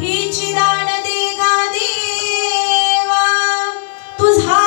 हिची दान दे गा देवा तुझा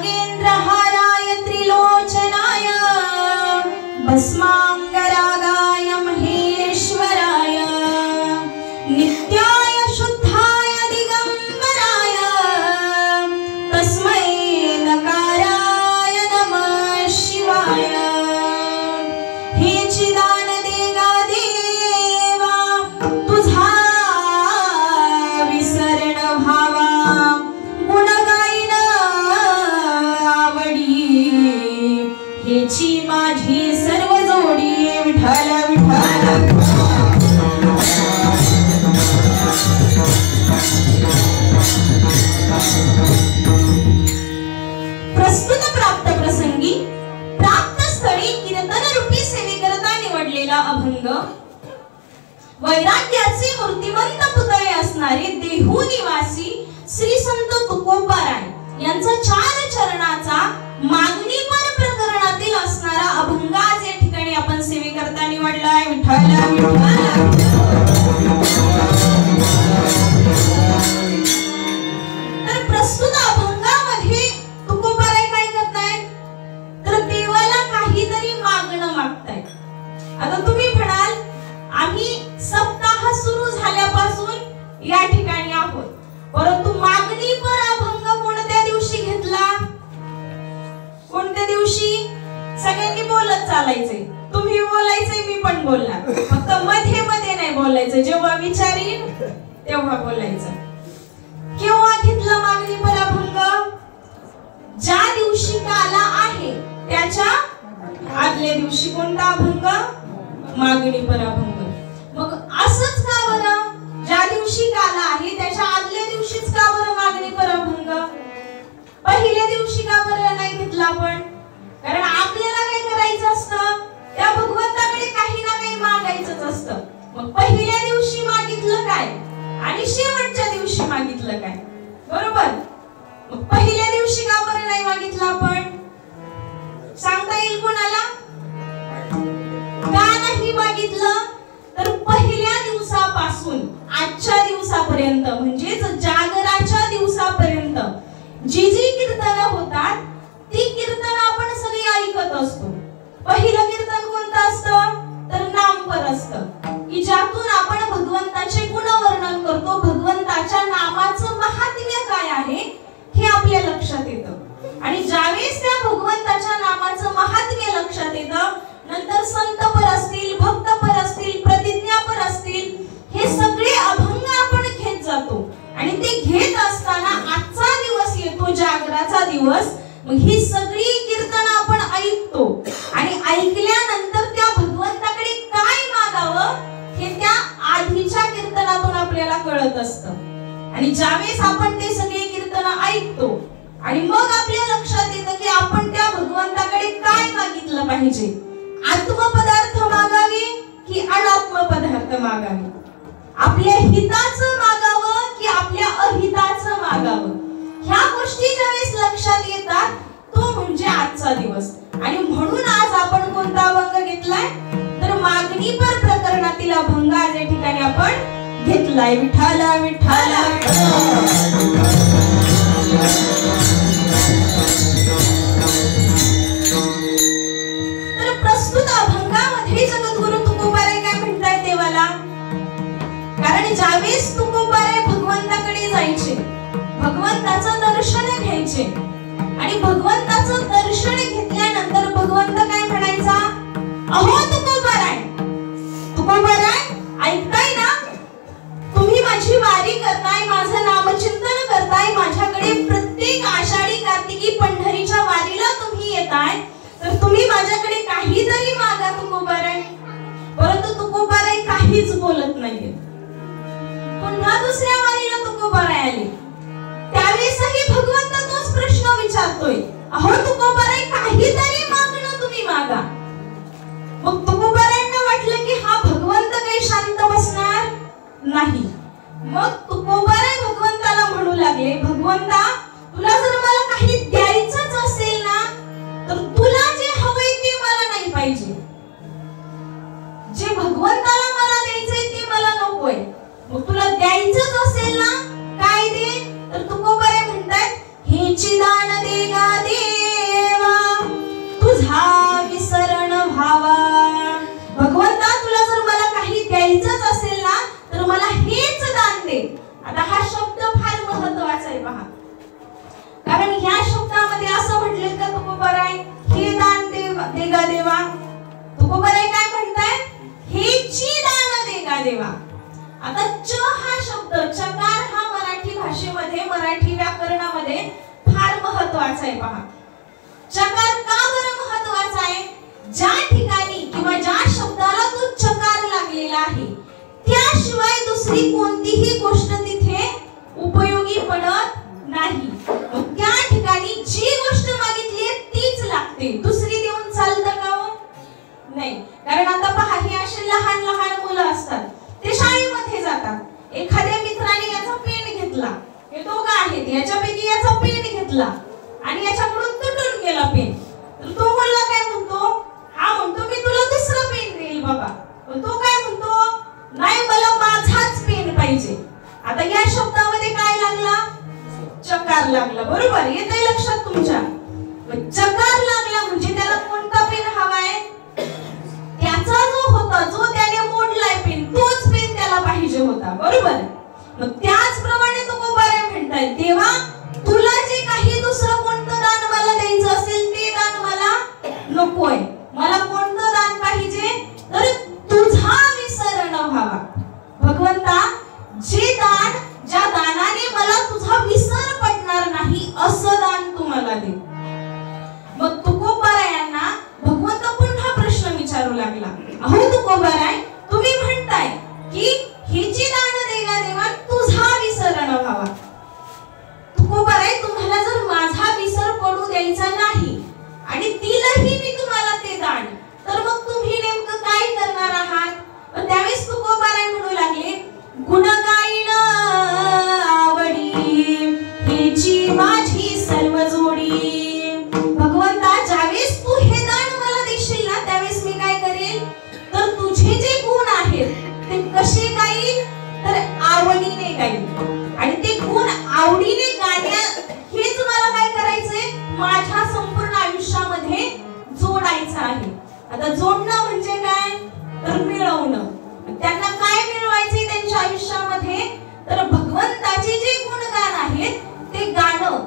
नागेन्द्रहाराय त्रिलोचनाय भस्मांगरागाय महेश्वराय नित्याय शुद्धाय दिगंबराय तस्मै नकाराय नमः शिवाय। हे चिदान देगा देवा तुझा विसरण भावा गुण गाईन आवडी हेची माझी सर्व जोडी विठ्ठल विठ्ठल। प्रस्तुत प्राप्त प्रसंगी प्राप्त स्थळी कीर्तन रूपी सेवेकरता निवडलेला अभंग वैराग्याचे मूर्तिमंत पुतळे असणारे देहू निवासी श्री संत तुकोबाराय यांचा 4 चरणाचा मागणीपर प्रकरणातील असणारा अभंग आज या ठिकाणी आपण सेवेकरता निवडलाय विठ्ठल विठ्ठल। तर प्रस्तुत अभंगामध्ये तुकोबाराय काय करतायत तर देवाला काहीतरी मागणं मागतायत। आता तुम्ही म्हणाल आम्ही सप्ताह सुरू झाल्यापासून या ठिकाणी आहोत, परंतु मागणीपर अभंग कोणत्या दिवशी घेतला? कोणत्या दिवशी? सगळ्यांनी बोलत चालायचंय, तुम्ही बोलायचंय, मी पण बोलणार, फक्त मध्ये मध्ये नाही बोलायचं, जेव्हा विचारीन तेव्हा बोलायचं। केव्हा घेतला मागणीपर अभंग? ज्या दिवशी काला आहे त्याच्या आदल्या दिवशी कोणता अभंग? मागणीपर अभंग। मग असंच का बरं? ज्या दिवशी काला आहे त्याच्या आदल्या दिवशीच का बरं मागणीपर अभंग? पहिल्या दिवशी का बरं नाही घेतला आपण? कारण आपल्याला काय करायचं असतं, त्या भगवंताकडे काही ना काही मागायचंच असतं। मग पहिल्या दिवशी मागितलं काय आणि शेवटच्या दिवशी मागितलं काय? बरोबर? मग पहिल्या दिवशी का बरं नाही मागितलं आपण? सांगता येईल कोणाला? का नाही मागितलं? तर पहिल्या दिवसापासून आजच्या दिवसापर्यंत म्हणजेच जागराच्या दिवसापर्यंत जी जी कीर्तनं होतात ती कीर्तन आपण सगळी ऐकत असतो। पहिलं कीर्तन कोणतं असतं तर नामपर असतं, की ज्यातून आपण भगवंताचे गुणवर्णन करतो, भगवंताच्या नामाचं महात्म्य काय आहे हे आपल्या लक्षात येतं। आणि ज्यावेळेस त्या भगवंताच्या नामाचं महात्म्य लक्षात येतं, नंतर संतपर असतील, भक्तपर असतील, प्रतिज्ञापर असतील, हे सगळे अभंग आपण घेत जातो। आणि ते घेत असताना आजचा दिवस येतो जागराचा दिवस, मग ही सगळी कीर्तन आपण ऐकतो आणि ऐकल्यानंतर त्या भगवंताकडे काय मागावं हे त्या आधीच्या कीर्तनातून आपल्याला कळत असतं। आणि ज्यावेळेस आपण ते सगळे कीर्तन ऐकतो आणि मग आपल्या लक्षात येतं की आपण त्या भगवंताकडे काय मागितलं पाहिजे, आत्मपदार्थ मागावे की अनात्म पदार्थ मागावे, आपल्या हिताचं मागावं की आपल्या अहिताचं मागावं, ह्या गोष्टी ज्यावेळेस लक्षात येतात तो म्हणजे आजचा दिवस। आणि म्हणून आज आपण कोणता अभंग घेतलाय तर मागणीपर प्रकरणातील अभंग आज या ठिकाणी आपण घेतलाय विठ्ठल विठ्ठल। तर प्रस्तुत अभंगामध्ये जगद्गुरु तुकोबाराय काय म्हणतायत देवाला? कारण ज्यावेळेस तुकोबाराय भगवंताकडे जायचे, भगवंताचं दर्शन घ्यायचे आणि भगवंताचं दर्शन घेतल्यानंतर भगवंत काय म्हणायचा? अहो तुकोबाराय, तुकोबाराय ऐकताय ना? तुम्ही माझी वारी करताय, माझं नामचिंतन करताय, माझ्याकडे प्रत्येक आषाढी कार्तिकी पंढरीच्या वारीला तुम्ही येताय, तर तुम्ही माझ्याकडे काहीतरी मागा तुकोबाराय। परंतु तुकोबाराय काहीच बोलत नाहीये। पुन्हा दुसऱ्या वारीला तुकोबाराय आले, त्यावेळेसही भगवंत तोच प्रश्न विचारतोय, अहो तुकोबाराय काहीतरी मागणं तुम्ही मागा। मग तुकोबारायांना वाटलं की हा भगवंत काही शांत बसणार नाही। मग तुकोबाराय भगवंताला म्हणू लागले, भगवंता तुला जर मला काही द्यायचंच असेल ना तर तुला जे हवंय ते मला नाही पाहिजे, जे भगवंताला मला द्यायचंय ते मला नकोय। मग तुला द्यायचंच असेल ना काय दे? तर तुकोबाराय म्हणतात हे चिदा आता च हा शब्द, चकार हा मराठी भाषेमध्ये, मराठी व्याकरणामध्ये फार महत्वाचा आहे. पहा, चकार का बरं महत्वाचा आहे? ज्या ठिकाणी किंवा ज्या शब्दाला तो चकार लागलेला आहे त्याशिवाय दुसरी कोणतीही गोष्ट तिथे उपयोगी पडत नाही. त्या ठिकाणी जी गोष्ट मागितली आहे तीच लागते, दुसरी देऊन चालतं का हो? नाही. कारण आता पहा, हे असे लहान लहान मुलं असतात, ते शाळेमध्ये जातात. एखाद्या मित्राने याचा पेन घेतला, हे दोघं आहेत, याच्यापैकी याचा पेन घेतला आणि याच्याकडून तुटून गेला पेन, तर तो मुलगा काय म्हणतो? हा म्हणतो मी तुला दुसरा पेन देईल बाबा. पण तो काय म्हणतो? नाही, मला माझाच पेन पाहिजे. आता या शब्दामध्ये काय लागला? चकार लागला. बरोबर, येतंय लक्षात तुमच्या? चकार लागला म्हणजे त्याला कोणता पेन हवाय? त्याचा जो होता, जो त्याने मोडलाय पेन, तोच पेन त्याला पाहिजे होता. बरोबर. मग त्याचप्रमाणे तो गोबाऱ्या म्हणताय, देवा तुला जे काही दुसरं कोणतं दान मला द्यायचं असेल ते दान मला नकोय. मला कोणतं दान पाहिजे? तर तुझा विसर न व्हावा. भगवंता, जे दान, ज्या दानाने मला तुझा विसर पडणार नाही असं दान तू मला दे. मग तुकोबारायांना भगवंत पुन्हा प्रश्न विचारू लागला. अहो तुकोबाराय, तुम्ही म्हणताय की हिची दान देगा देवा तुझा विसर न व्हावा. तुकोबाराय, तुम्हाला जर माझा विसर पडू द्यायचा नाही आणि दिलंही मी तुम्हाला ते दान, तर मग तुम्ही नेमकं काय करणार आहात? त्यावेळेस तुकोबाराय म्हणू लागले, गुणगायन आवडी हेची माझी सर्व जोडी. भगवंता, ज्यावेळेस तू हे दान मला देशील ना, त्यावेळेस मी काय करेल? तर तुझे जे गुण आहेत ते कसे गाईल? तर आवडीने गाईल. आणि ते गुण आवडीने गाण्या हेच मला काय करायचंय? माझ्या संपूर्ण आयुष्यामध्ये जोडायचं आहे. आता जोडणं म्हणजे काय? तर मिळवणं. त्यांना काय मिळवायचे त्यांच्या आयुष्यामध्ये? तर भगवंताचे जे गुणगान आहेत ते गाणं.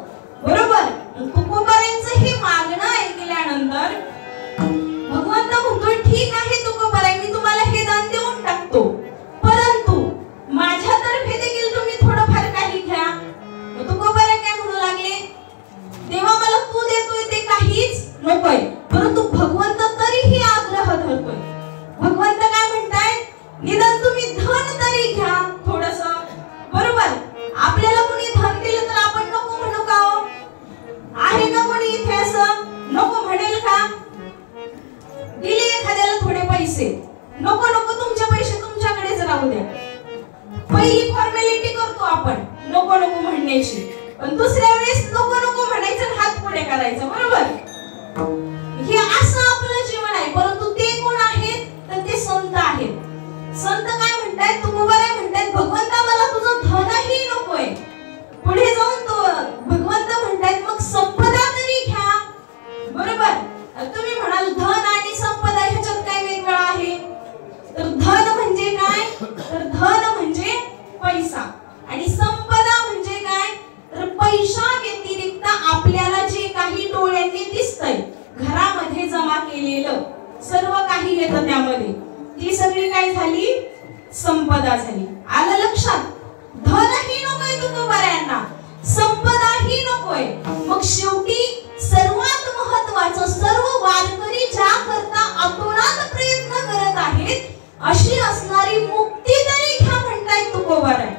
बरोबर. तुकोबारायांचं हे मागणं ऐकल्यानंतर भगवंत म्हणतोय, ठीक आहे तुकोबाराय, मी तुम्हाला हे दान देऊन टाकतो, परंतु माझ्यातर्फे देखील तुम्ही थोडंफार काही घ्या. तुकोबाराय काय म्हणू लागले? देवा, मला तू देतोय ते काहीच नकोय, परंतु भगवंत तरीही आग्रह धरतोय. भगवंत काय म्हणताय? निदान तुम्ही धन तरी घ्या थोडंसं. बरोबर. आपल्याला कोणी धन दिलं तर आपण नको म्हणू का हो? आहे का कोणी इथे असं नको म्हणेल का? दिले एखाद्याला थोडे पैसे, नको नको तुमचे पैसे तुमच्याकडेच राहू द्या. पहिली फॉर्मॅलिटी करतो आपण नको नको म्हणण्याची, पण दुसऱ्या वेळेस नको नको म्हणायचं, हात पुढे करायचं. बरोबर. हे असं आपलं जीवन आहे. परंतु ते कोण आहेत? तर ते संत आहेत. संत काय म्हणतात? तुकोबाराय म्हणतात, भगवंता, मला तुझं धनही नकोय. पुढे जाऊन तो भगवंत म्हणतात, मग संपदा तरी घ्या. बरोबर. तुम्ही म्हणाल धन आणि संपदा ह्याच्यात काय वेगळं आहे? तर धन म्हणजे काय? तर धन म्हणजे पैसा आणि संपदा म्हणजे काय? तर पैसा व्यतिरिक्त आपल्याला जे काही डोळ्यांनी दिसतंय, घरामध्ये जमा केलेलं सर्व काही येतं त्यामध्ये, ती सगळी काय झाली? संपदा झाली. आलं लक्षात? धनही नकोय तुकोबारायांना, संपदाही नकोय. मग शेवटी सर्वात महत्त्वाचं, सर्व वारकरी ज्या करता आतोनात प्रयत्न करत आहेत अशी असणारी मुक्ती तरी घ्या म्हणतायत तुकोबाराय.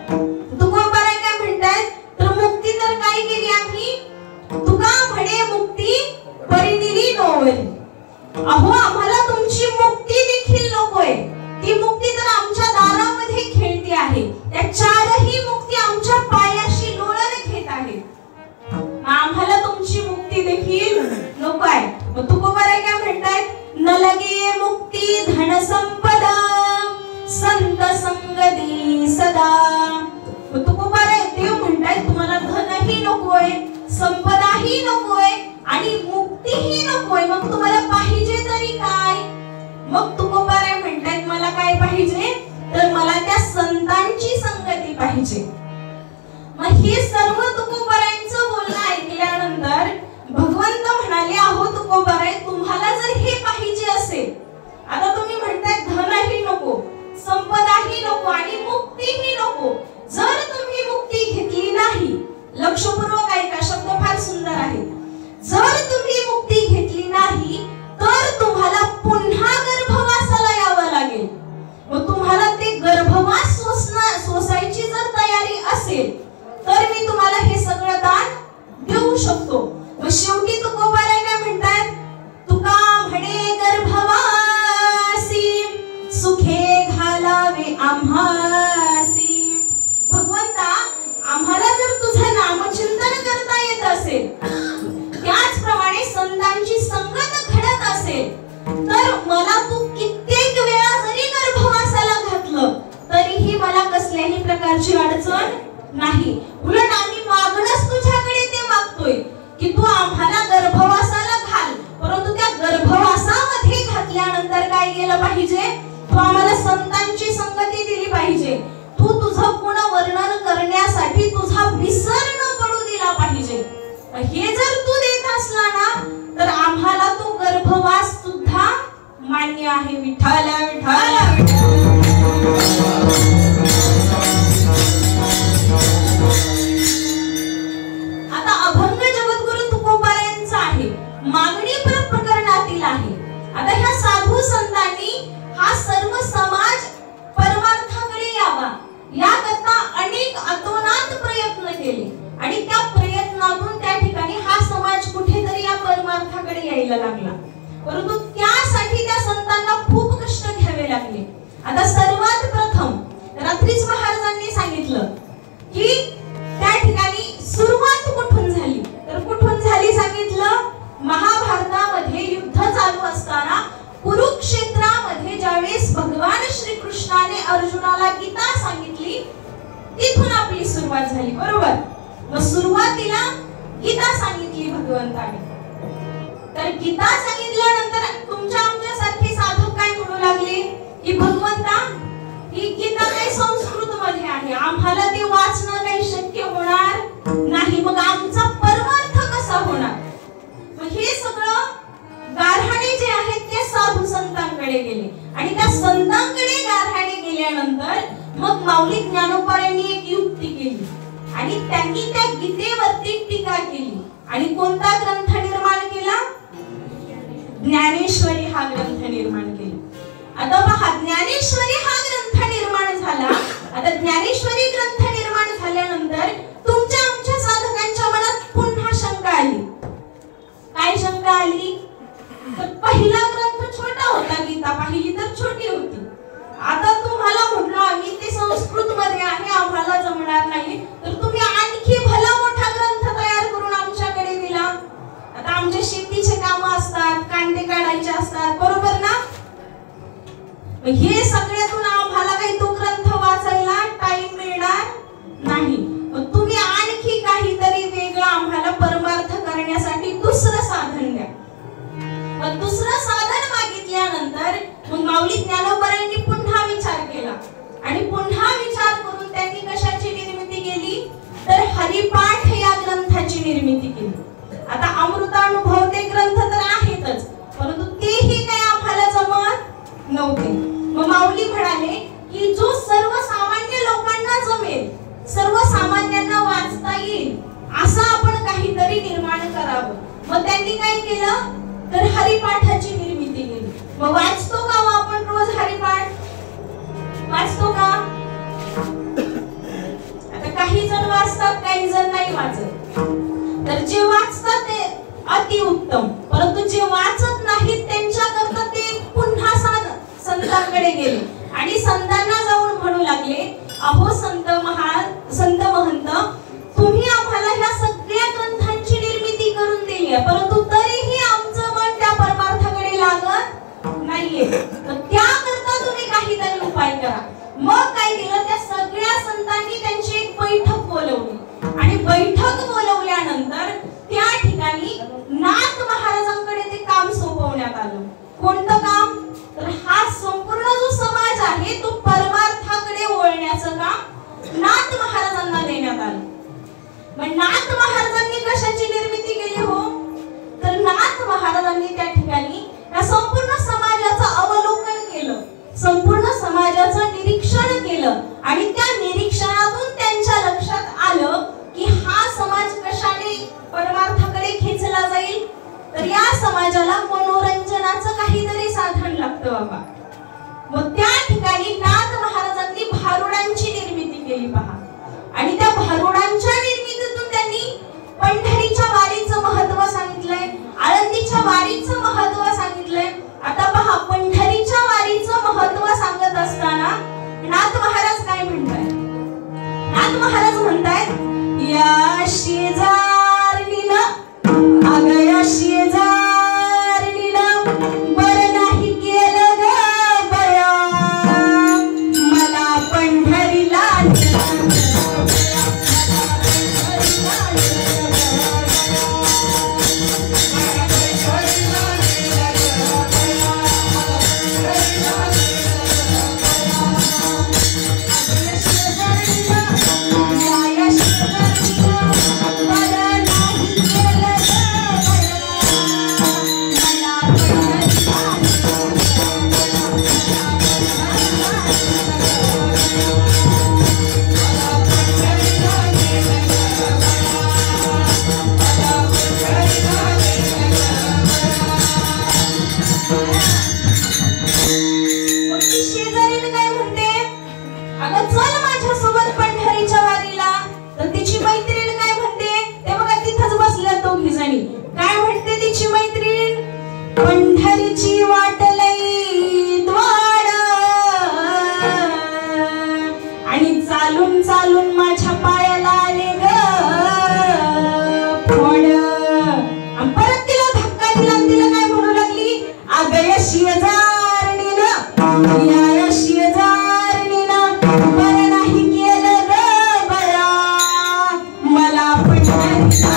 तुकोबाराय काय म्हणतायत? तर मुक्ती तर काय केली आम्ही? तुका म्हणे मुक्ती परिदिली नोवरी. अहो, आम्हाला तुमची मुक्ती देखील नकोय. ती मुक्ती तर आमच्या दारामध्ये खेळती आहे. त्या चारही मुक्ती आमच्या पायाशी लोळण घेत आहेत. आम्हाला तुमची मुक्ती देखील नको आहे. मग तुकोबाराय काय म्हणतायत? न लगे मुक्ती धन संपदा संत संगती सदा. मग तुकोबाराय देव म्हणतायत, तुम्हाला धनही नकोय, संपदाही नकोय आणि मुक्तीही नकोय. मग तुम्हाला पाहिजे तरी काय? मग तुकोबाराय म्हणतायत, मला काय पाहिजे? तर मला त्या संतांची संगती पाहिजे. मग हे सर्व तुकोबारायांचं बोलणं ऐकल्यानंतर भगवंत म्हणाले, अहो तुकोबाराय, तुम्हाला जर हे पाहिजे असेल, आता तुम्ही म्हणताय धनही नको, संपदाही नको आणि मुक्तीही शेवटी तुकोबाराय काय म्हणतात, तुका म्हणे गर्भवासी सुखे घालावे आम्हासी. भगवंता, आम्हाला जर तुझं नामचिंतन करता येत असेल, त्याचप्रमाणे संतांची संगत घडत असेल, तर मला तू कित्येक वेळा जरी गर्भवासाला घातलं तरीही मला कसल्याही प्रकारची अडचण नाही. उलट आम्ही मागणंच तुझ्याकडे ते मागतोय की तू आम्हाला गर्भवासाला घाल, परंतु त्या गर्भवासामध्ये घातल्यानंतर काय केलं पाहिजे, तू आम्हाला संतांची संगती दिली पाहिजे. तू तुझं गुण वर्णन करण्यासाठी तुझा विसर न पडू दिला पाहिजे. हे जर तू देत असला ना, तर आम्हाला तो गर्भवास सुद्धा मान्य आहे. विठ्ठल विठ्ठल विठ्ठल. आता अभंग जगद्गुरु तुकोबारायांचा आहे, मागणी प्रकरणातील आहे. आता ह्या साधू संतांनी हा सर्व समाज परमार्थाकडे यावा याकरता अनेक अतोनात प्रयत्न केले आणि त्या प्रयत्नातून त्या ठिकाणी हा समाज कुठेतरी या परमार्थाकडे यायला लागला. परंतु त्यासाठी त्या संतांना खूप कष्ट घ्यावे लागले. आता सर्वात प्रथम रात्रीच महाराजांनी सांगितलं की त्या ठिकाणी सुरुवात कुठून झाली, तर कुठून झाली सांगितलं, महाभारतामध्ये युद्ध चालू असताना कुरुक्षेत्रामध्ये ज्यावेळेस भगवान श्रीकृष्णाने अर्जुनाला गीता सांगितली, तिथून आपली सुरुवात झाली. बरोबर. मग सुरुवातीला गीता सांगितली भगवंताने, तर गीता सांगितल्यानंतर तुमच्या आमच्यासारखे साधक काय म्हणू लागले की भगवंता, ही गीता काही संस्कृत मध्ये आहे, आम्हाला ते वाचणं काही शक्य होणार नाही, मग आमचा परमार्थ कसा होणार. मग हे सगळं गारहाणे जे आहेत ते साधू संतांकडे गेले आणि त्या संतांकडे गारहाणे गेल्यानंतर मग माऊली ज्ञानोबांनी एक युक्ती केली आणि त्यांनी त्या गीतेवरती टीका केली. आणि कोणता ग्रंथ निर्माण केला, ज्ञानेश्वरी हा ग्रंथ निर्माण केला. आता पहा, ज्ञानेश्वरी हा ग्रंथ निर्माण झाला. आता ज्ञानेश्वरी ग्रंथ निर्माण झाल्यानंतर तुमच्या आमच्या साधकांच्या मनात पुन्हा शंका आली. काय शंका आली, तर पहिला ग्रंथ छोटा होता, गीता पाहिली तर छोटी होती. आता तुम्हाला म्हटलं आम्ही ते संस्कृत मध्ये आहे, आम्हाला जमणार नाही, तर तुम्ही आणखी भला मोठा ग्रंथ तयार करून आमच्याकडे दिला. आता आमच्या शेतीचे काम असतात, कांदे काढायचे असतात, बरोबर ना. हे सगळ्यातून आम्हाला काही तो ग्रंथ वाचायला टाइम मिळणार नाही. मग तुम्ही आणखी काहीतरी वेगळं आम्हाला परमार्थ करण्यासाठी दुसरं साधन द्या. मग दुसरं साधन मागितल्यानंतर मग माऊली ज्ञानोबांनी पुन्हा विचार केला आणि पुन्हा विचार करून त्यांनी कशाची निर्मिती केली, तर हरिपाठ या ग्रंथाची निर्मिती केली. आता अमृतानुभव ते ग्रंथ तर आहेतच, परंतु तेही काय आम्हाला जमत नव्हते. मग माऊली म्हणाले की जो सर्वसामान्य लोकांना जमेल, सर्वसामान्यांना वाचता येईल असं आपण काहीतरी निर्माण करावं. मग त्यांनी काय केलं, तर हरिपाठाची निर्मिती केली. मग वाचतो का आपण रोज हरिपाठ, वाचतो का. आता काही जण वाचतात, काही जण नाही वाचत. तर जे वाचतात ते अतिउत्तम, परंतु जे वाचत नाहीत त्यांच्याकरता ते पुन्हा संतांकडे गेले आणि संतांना जाऊन म्हणू लागले, अहो संत महंत, तुम्ही आम्हाला ह्या सगळ्या ग्रंथांची निर्मिती करून दिली आहे, परंतु तरीही आमचं मन त्या परमार्थाकडे लागत नाहीये. त्याकरता तुम्ही काहीतरी उपाय करा. मग काय केलं, त्या सगळ्या संतांनी त्यांची एक बैठक बोलवली आणि बैठक बोलवल्यानंतर त्या ठिकाणी नाथ महाराजांकडे ते काम सोपवण्यात आलं. कोणतं काम, तर हा संपूर्ण जो समाज आहे तो परमार्थाकडे वळण्याचं काम नाथ महाराजांना देण्यात आलं. मग नाथ महाराजांनी कशाची निर्मिती केली हो, तर नाथ महाराजांनी त्या ठिकाणी या संपूर्ण समाजाचं अवलोकन केलं, संपूर्ण समाजाचं निरीक्षण केलं आणि त्या निरीक्षणातून त्यांच्या लक्षात आलं की हा समाज कशाने परमार्थाकडे खेचला जाईल, तर या समाजाला मनोरंजनाचं काहीतरी साधन लागतं बाबा. मग त्या ठिकाणी नाथ महाराजांनी भारुडांची निर्मिती केली पहा. आणि त्या भारुडांच्या निर्मितीतून त्यांनी पंढरीच्या वारीचं महत्त्व सांगितलं. वारीचं महत्व सांगितलंय. आता पहा, पंढरीच्या वारीचं महत्व सांगत असताना नाथ महाराज काय म्हणतायत? नाथ महाराज म्हणतायत, या शेजारणीनं, अगं या शेजारणीनं बरं नाही केलं ग बया, मला पंढरीला पंढरीची वाट लई द्वार आणि चालून चालून माझ्या पायाला आले ग फोड. परत तिला धक्का दिला, तिला काय म्हणू लागली, अगं या शेजारणीनं, या शेजारणीनं बरं नाही केलं ग बया, मला पंढरीला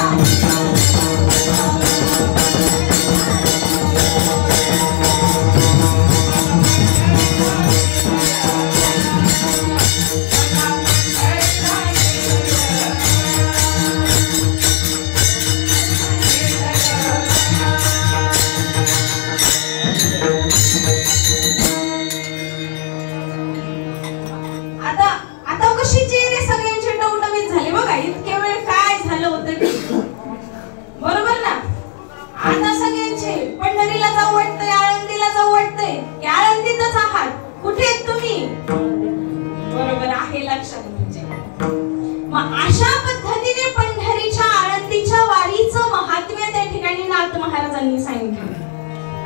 सांगितलं.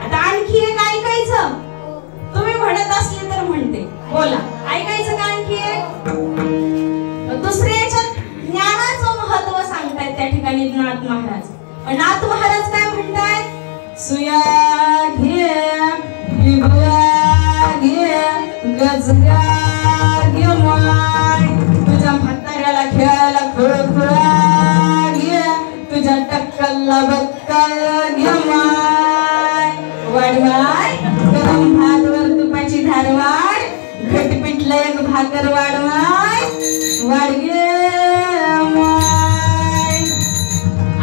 आता आणखी एक ऐकायचं, तुम्ही म्हणत असले तर म्हणते, बोला, ऐकायचं का आणखी एक? दुसरे याच्यात ज्ञानाचं महत्व सांगतायत त्या ठिकाणी नाथ महाराज. नाथ महाराज काय म्हणतायत, सुया घे, बिबुया घे, गजरा घे माय, तुझ्या म्हाताऱ्याला खेळायला खुळखुळा घे, तुझ्या टक्कलला बक्कल घे माय, वाढवाय गरम भात वर तुपाची धार वाढ, घट पिठलं एक भाकर वाढवाय, वाढ गे माय.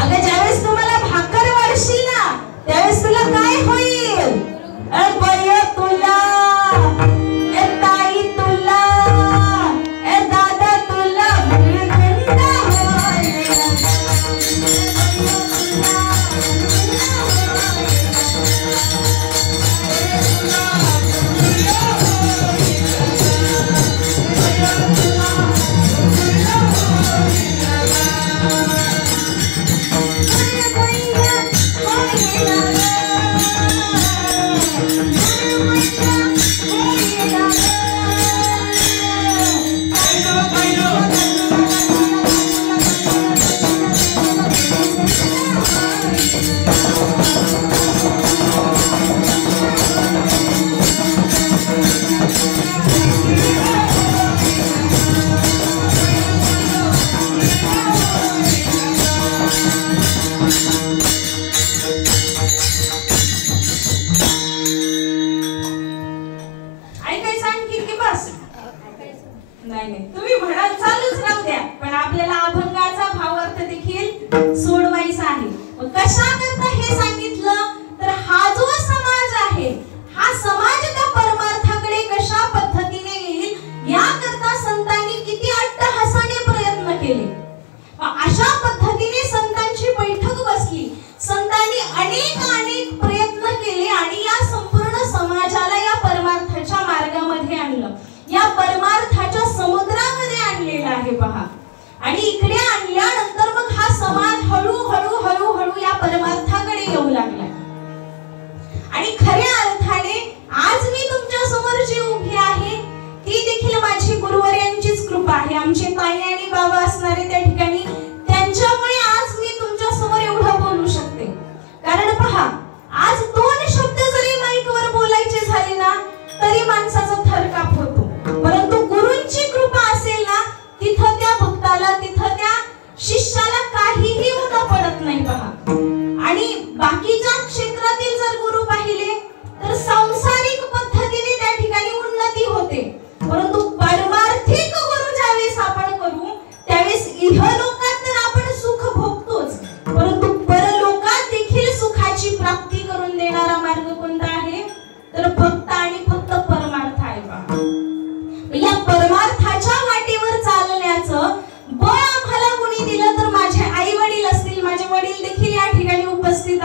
अगं ज्यावेळेस तुम्हाला भाकर वाढशील ना, त्यावेळेस तुला काय होईल, बय तुला, ए ताई तुला, ए दादा तुला भुलगंड होईल. तुम्ही म्हणाल चालूच राहू द्या, पण आपल्याला अभंगाचा भावार्थ देखील सोडवायचा आहे. कशा करता हे सांगितलं, तर हा जो समाज आहे, हा समाज त्या परमार्थाकडे कशा पद्धतीने येईल याकरता संतांनी किती अट्टहासाने प्रयत्न केले. अशा पद्धतीने संतांची बैठक बसली, संतांनी अनेक प्रयत्न केले आणि या संपूर्ण समाजाला या परमार्थाच्या मार्गामध्ये आणलं, या परमार्थाच्या समुद्रामध्ये आणलेला आहे पहा. आणि इकडे आणल्यानंतर मग हा समाज हळूहळू या परमार्थाकडे येऊ लागला.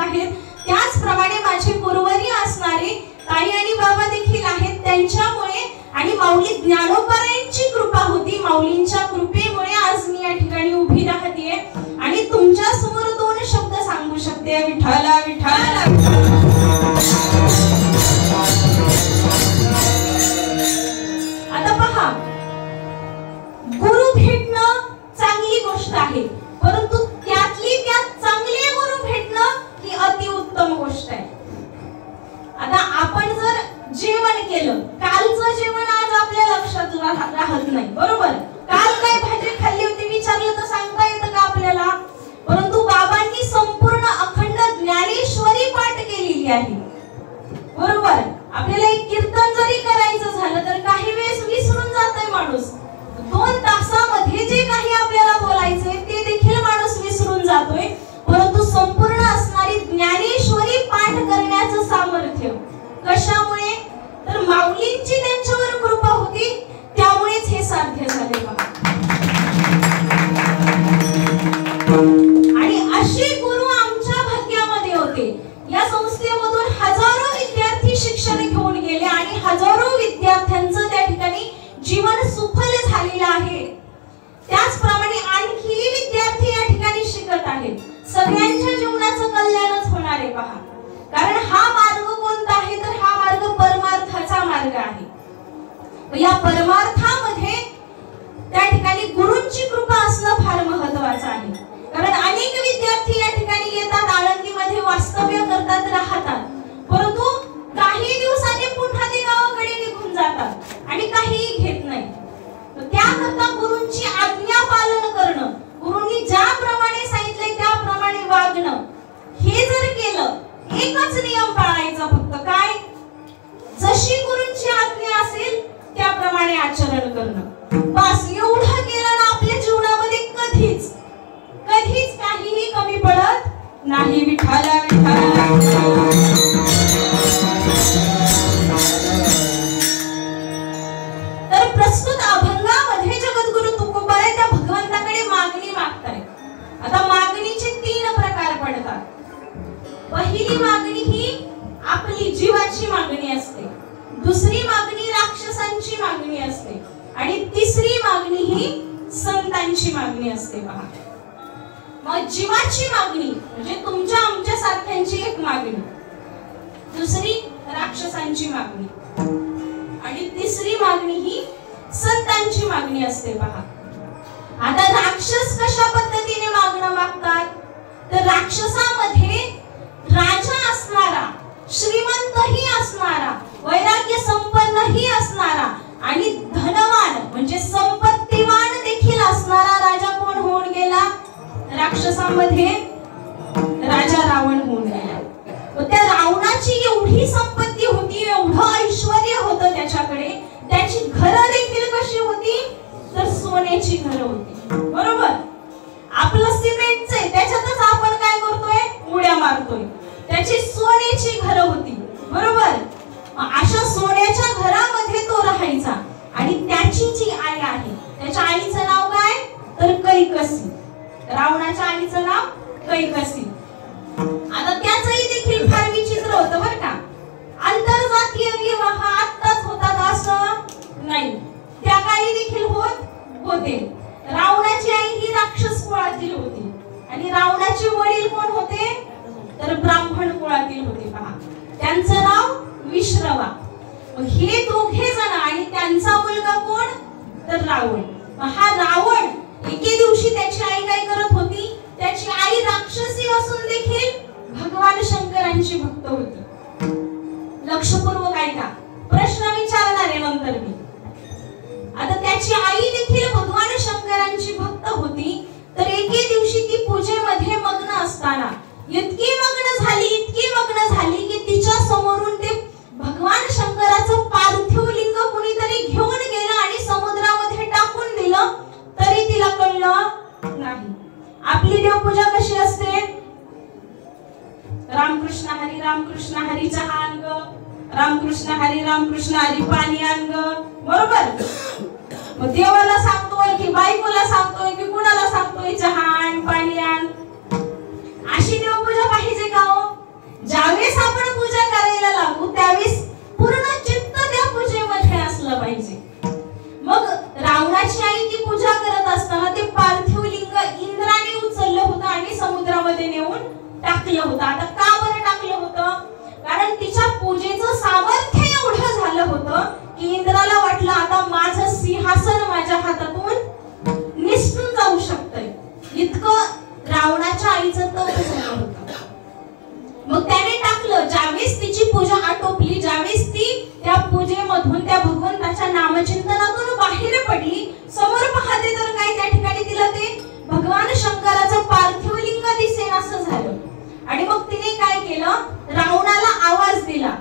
आहेत, त्याचप्रमाणे माझे गुरुवर्य असणारे ताई आणि बाबा देखील आहेत. त्यांच्यामुळे आणि माऊली ज्ञानोबारायांची कृपा होती. माऊलींच्या कृपेमुळे आज मी या ठिकाणी उभी राहते आणि तुमच्या समोर दोन शब्द सांगू शकते, विठ्ठला विठ्ठला. आता पहा, गुरु भेटणं चांगली गोष्ट आहे, परंतु त्यातली त्यात चांगले गुरु भेटणं ही अतिउत्तम गोष्ट आहे. आता आपण जर जेवण केलं, कालचं जेवण आज आपल्या लक्षात राहत नाही, बरोबर. काल काय भाजी खाल्ली होती विचारलं तर सांगता येतं का आपल्याला? परंतु बाबांनी संपूर्ण अखंड ज्ञानेश्वरी पाठ केलेली आहे, बरोबर. आपल्याला एक कीर्तन जरी करायचं झालं तर काही वेळेस विसरून जातोय माणूस. 2 तासामध्ये जे काही आपल्याला बोलायचंय ते देखील माणूस विसरून जातोय. परंतु संपूर्ण असणारी ज्ञानेश्वरी पाठ करण्याचं सामर्थ्य कशामुळे? तर माऊलींची त्यांच्यावर कृपा होती, त्यामुळेच हे साध्य झाले बघा. आणि असे गुरु आमच्या भाग्यामध्ये होते. या संस्थेमधून हजारो विद्यार्थी शिक्षण घेऊन गेले आणि हजारो विद्यार्थ्यांचं त्या ठिकाणी जीवन सुफल झालेलं आहे. त्याचप्रमाणे आणखी विद्यार्थी या ठिकाणी शिकत आहेत. सगळ्यांच्या जीवनाचं कल्याणच होणार आहे पहा. कारण हा मार्ग कोणता आहे? तर हा मार्ग परमार्थाचा मार्ग आहे. या परमार्थामध्ये त्या ठिकाणी गुरूंची कृपा असणं फार महत्त्वाचं आहे. कारण अनेक विद्यार्थी या ठिकाणी येतात, आळंदीमध्ये वास्तव्य करतात, राहतात, परंतु काही दिवसांनी पुन्हा ते गावाकडे निघून जातात आणि काहीही घेत नाही. त्याकरता गुरूंची आज्ञा पालन करणं, गुरूंनी ज्याप्रमाणे सांगितले त्याप्रमाणे वागणं, हे जर केलं, एकच नियम पाळायचा फक्त, काय? जशी गुरूंची आज्ञा असेल त्याप्रमाणे आचरण करणं. बस एवढं केलं ना, आपल्या जीवनामध्ये कधीच कधीच काहीही कमी पडत नाही. विठ्ठला विठ्ठला. तर प्रस्तुत अभंगामध्ये जगद्गुरु तुकोबाराय त्या भगवंताकडे मागणी मागतायत. आता मागणीचे 3 प्रकार पडतात. पहिली मागणी ही आपली जीवाची मागणी असते, दुसरी मागणी राक्षसांची मागणी असते आणि तिसरी मागणी ही संतांची मागणी असते पहा. मग जीवाची मागणी म्हणजे तुमच्या आमच्या सारख्यांची एक मागणी, दुसरी राक्षसांची मागणी आणि तिसरी मागणी ही संतांची मागणी असते पहा. आता राक्षस कशा पद्धतीने मागणं मागतात? तर राक्षसामध्ये राजा असणारा, श्रीमंतही असणारा, वैराग्य संपन्नही असणारा आणि धनवान म्हणजे संपत्तीवान देखील असणारा राजा कोण होऊन गेला? राक्षसामध्ये राजा रावण होऊन गेला. त्या रावणाची एवढी संपत्ती होती, एवढं ऐश्वर्य होतं त्याच्याकडे, त्याची घरं देखील कशी होती? तर सोन्याची घरं होती, बरोबर. आपलं सिमेंटचं आहे, त्याच्यातच आपण काय करतोय? उड्या मारतोय. त्याची सोन्याची घरं होती, बरोबर. अशा सोन्याच्या घरामध्ये तो राहायचा आणि त्याची जी आई आहे, त्याच्या आईचं नाव काय? तर कैकसी. रावणाच्या आईचं नाव कैकसी. आता त्याचंही देखील फार विचित्र होतं बरं का. आंतरजातीय विवाह आत्ताच होतात असं नाही, त्या काळी देखील होते. रावणाची आई ही राक्षस कुळातील होती आणि रावणाचे वडील कोण होते? तर ब्राह्मण कुळातील होते पहा. त्यांचं नाव विश्रवा. हे दोघे जण आणि त्यांचा मुलगा कोण? तर रावण. हा रावण एके दिवशी त्याची आई काय करत होती? त्याची आई राक्षसी असून देखील भगवान शंकरांची भक्त होती. लक्षपूर्वक ऐका, प्रश्न विचारणार आहे नंतर मी. आता त्याची आई देखील भगवान शंकरांची भक्त होती. तर एके दिवशी ती पूजेमध्ये मग्न असताना इतकी मग्न झाली की तिच्या समोरून ते भगवान शंकराचं पार्थिव लिंग कुणीतरी घेऊन गेलं आणि समुद्रामध्ये टाकून दिलं, तरी तिला कळलं नाही. आपली देवपूजा कशी असते? रामकृष्ण हरी चहा आण ग, रामकृष्ण हरी पाणी आण ग, बरोबर. मग देवाला सांगतोय की बायकोला सांगतोय की कुणाला सांगतोय चहा आण पाणी आण? अशी देवपूजा पाहिजे का हो? पूजा आटोपली, ज्यावेळेस ती त्या पूजेमधून त्या भगवंताच्या नामचिंतनातून बाहेर पडली, समोर पाहते तर काय त्या ठिकाणी तिला ते भगवान शंकराचं पार्थिव लिंग दिसेन असं झालं. आणि मग तिने काय केलं, रावणाला आवाज दिला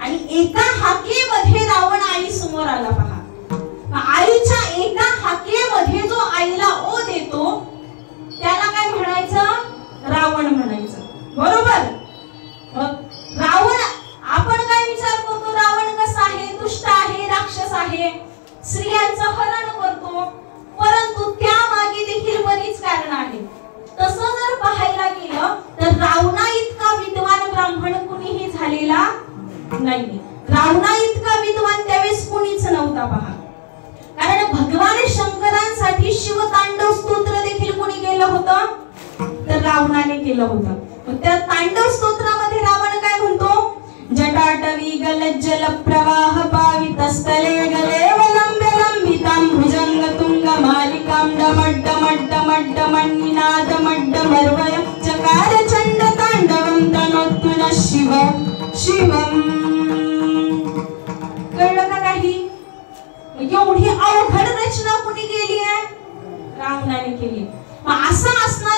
आणि एका हाकेमध्ये रावण आई समोर आला. पहा, आईच्या एका हाकेमध्ये जो आईला ओ देतो त्याला काय म्हणायचं, रावण म्हणायचं. बरोबर. रावण, आपण काय विचार करतो, रावण कसा आहे, दुष्ट आहे, राक्षस आहे, स्त्रियांचं हरण करतो, परंतु त्यामागे देखील बरीच कारण आहेत. तसं जर पाहायला गेलं तर रावणा इतका विद्वान ब्राह्मण कुणीही झालेला नाही. रावणा इतका विद्वान त्यावेळेस कुणीच नव्हता. पहा, कारण भगवान शंकरांसाठी शिवतांडव स्तोत्र देखील कोणी केलं होतं, तर रावणाने केलं होतं. त्या तांडव स्तोत्रामध्ये रावण काय म्हणतो, जटाटवी गलज्जल प्रवाह पावितस्थले गले वलंबे लंबितां भुजंग तुंग मालिकां डमड्ड मड्ड मड्ड मण्निनाद मड्ड मर्वय चकार चंड तांडवं तनोतु नः शिव शिवम्. कळलं का काही? एवढी अवघड रचना कोणी केली आहे, रावणाने केली. मग असा असणार